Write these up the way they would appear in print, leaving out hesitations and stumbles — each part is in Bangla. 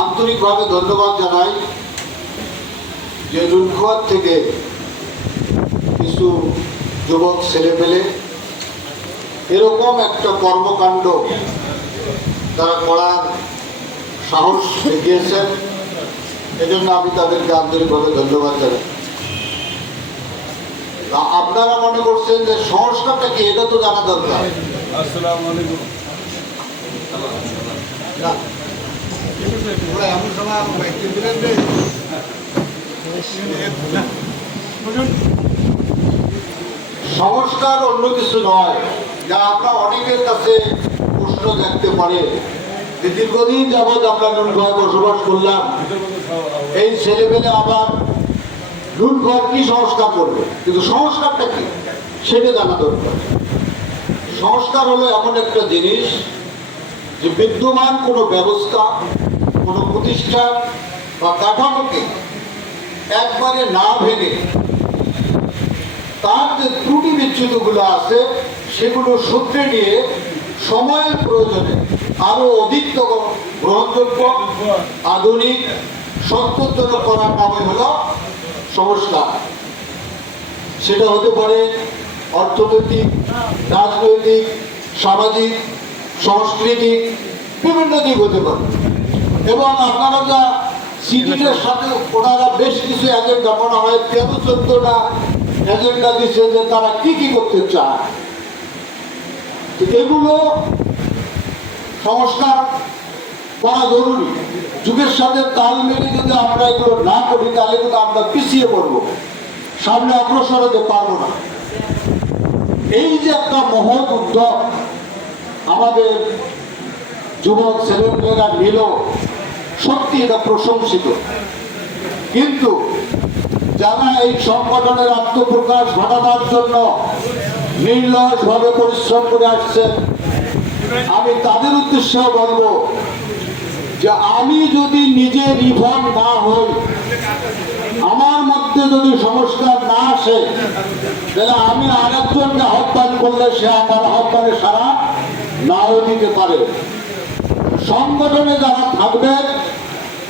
আন্তরিকভাবে ধন্যবাদ জানাই যে নুনখোয়ার থেকে কিছু যুবক ছেলেপেলে এরকম একটা কর্মকাণ্ড তারা করার সাহস দেখিয়েছেন, এজন্য আমি তাদেরকে আন্তরিকভাবে ধন্যবাদ জানাই। আপনারা মনে করছেন যে সংস্কারটা কি, এটা তো জানা দরকার। আসসালামু আলাইকুম। সংস্কার অন্য কিছু নয়, যা আমরা অনেকের কাছে প্রশ্ন দেখতে পারে। দীর্ঘদিন যাবৎ আমরা নুনখোয়ায় বসবাস করলাম, এই ছেলেপেলে আবার নুনখোয়ার কি সংস্কার করবে, কিন্তু সংস্কারটা কি সেটা জানা দরকার। সংস্কার হলো এমন একটা জিনিস যে বিদ্যমান কোনো ব্যবস্থা, কোনো প্রতিষ্ঠান বা কাঠামোকে একবারে না ভেঙে তার যে ত্রুটি বিচ্যুতিগুলো আছে সেগুলো সূত্রে নিয়ে সময়ের প্রয়োজনে আরো অধিক গ্রহণযোগ্য, আধুনিক, সন্তোষজনক করার নামে হলো সংস্কার। সেটা হতে পারে অর্থনৈতিক, রাজনৈতিক, সামাজিক, সাংস্কৃতিক, বিভিন্ন দিক হতে পারে। এবং আপনারা যা সিটির সাথে ওনারা বেশ কিছু এজেন্ডা, মনে হয় 13-14টা এজেন্ডা দিচ্ছে যে তারা কি কি করতে চায়। এগুলো সংস্কার করা জরুরি। যুগের সাথে তাল মেলে যদি আমরা এগুলো না করি তাহলে কিন্তু আমরা পিছিয়ে পড়বো, সামনে অগ্রসর হতে পারবো না। এই যে একটা মহৎ উদ্যোগ আমাদের যুবক ছেলেমেয়েরা নিল, সত্যি এটা প্রশংসিত। কিন্তু যারা এই সংগঠনের আত্মপ্রকাশ ঘটাবার জন্য নির্লসভাবে পরিশ্রম করে আসছেন, আমি তাদের উদ্দেশ্যেও বলবো যে আমি যদি নিজে রিফর্ম না হই, আমার মধ্যে যদি সংস্কার না আসে, তাহলে আমি আরেকজনকে আহ্বান করলে সে আমার আহ্বানে সাড়া নাও দিতে পারে। সংগঠনে যারা থাকবে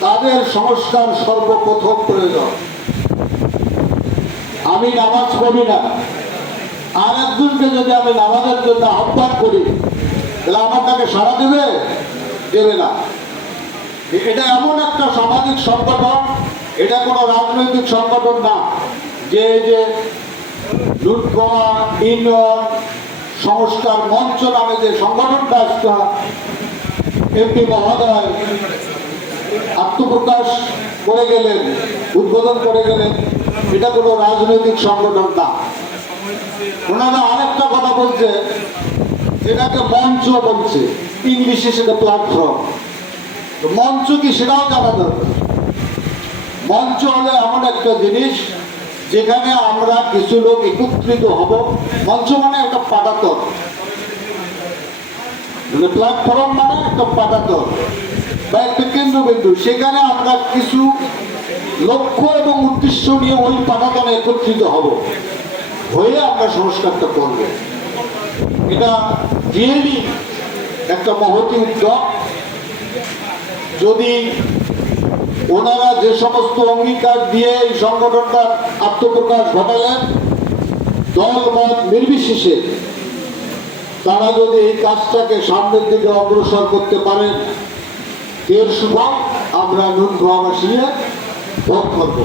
তাদের সংস্কার সর্বপ্রথম প্রয়োজন। আমি নামাজ পড়ি না, আর একজনকে যদি আমি নামাজের জন্য আহ্বান করি তাহলে আমার তাকে সাড়া দেবে? দেবে না। এটা এমন একটা সামাজিক সংগঠন, এটা কোনো রাজনৈতিক সংগঠন না যে নুনখোয়া ইউনিয়ন সংস্কার মঞ্চ নামে যে সংগঠনটা একটা এমপি মহোদয় আত্মপ্রকাশ করে গেলেন, উদ্বোধন করে গেলেন, এটা কোনো রাজনৈতিক সংগঠন না। ওনারা আরেকটা কথা বলছে, এটাকে মঞ্চ বলছে, ইংলিশে সেটা প্ল্যাটফর্ম। মঞ্চ কি সেটাও জানা দরকার। মঞ্চ হলে এমন একটা জিনিস যেখানে আমরা কিছু লোক একত্রিত হব। মঞ্চ মানে একটা পাটাতন, প্ল্যাটফর্ম মানে একটা পাটাতন বা একটা কেন্দ্রবিন্দু। সেখানে আমরা কিছু লক্ষ্য এবং উদ্দেশ্য নিয়ে ওই পাটাতনে একত্রিত হব, হয়ে আমরা সংস্কারটা করব। এটা রিয়েলি একটা মহতী উদ্যোগ। যদি ওনারা যে সমস্ত অঙ্গীকার দিয়ে এই সংগঠনটার আত্মপ্রকাশ ঘটালেন, দল মত নির্বিশেষে তারা যদি এই কাজটাকে সামনের দিকে অগ্রসর করতে পারেন, এর শুভ আমরা নুনখোয়াবাসী ভোগ করব,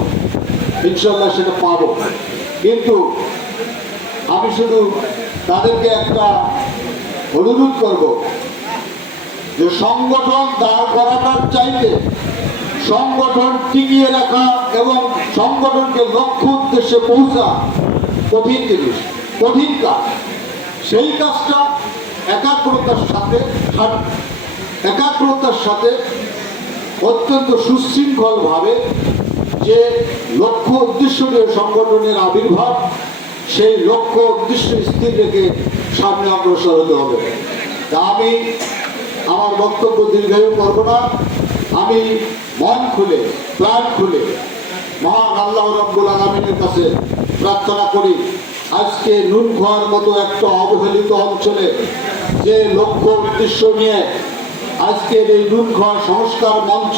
ইনশাল্লাহ সেটা পাবো। কিন্তু আমি শুধু তাদেরকে একটা অনুরোধ করব যে সংগঠন দাঁড় করানোর চাইতে সংগঠন টিকিয়ে রাখা এবং সংগঠনকে লক্ষ্য উদ্দেশ্যে পৌঁছা কঠিন জিনিস, কঠিন কাজ। সেই কাজটা একাগ্রতার সাথে অত্যন্ত সুশৃঙ্খলভাবে যে লক্ষ্য উদ্দেশ্য নিয়ে সংগঠনের আবির্ভাব, সেই লক্ষ্য উদ্দেশ্য স্থির রেখে সামনে অগ্রসর হতে হবে। তা আমি আমার বক্তব্য দীর্ঘায়ু করব না। আমি মন খুলে, প্রাণ খুলে মহান আল্লাহ রাব্বুল আলামিনের কাছে প্রার্থনা করি, আজকে নুনখোয়ার মতো একটা অবহেলিত অঞ্চলে যে লক্ষ্য উদ্দেশ্য নিয়ে আজকের এই দুর্ঘর সংস্কার মঞ্চ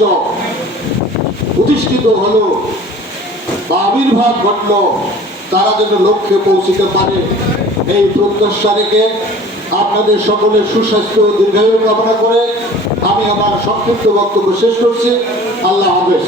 প্রতিষ্ঠিত হলো বা আবির্ভাব ঘটল, তারা যেন লক্ষ্যে পৌঁছতে পারে এই প্রত্যাশা রেখে আপনাদের সকলের সুস্বাস্থ্য ও দীর্ঘায়ু কামনা করে আমি আমার সংক্ষিপ্ত বক্তব্য শেষ করছি। আল্লাহ হাফেজ।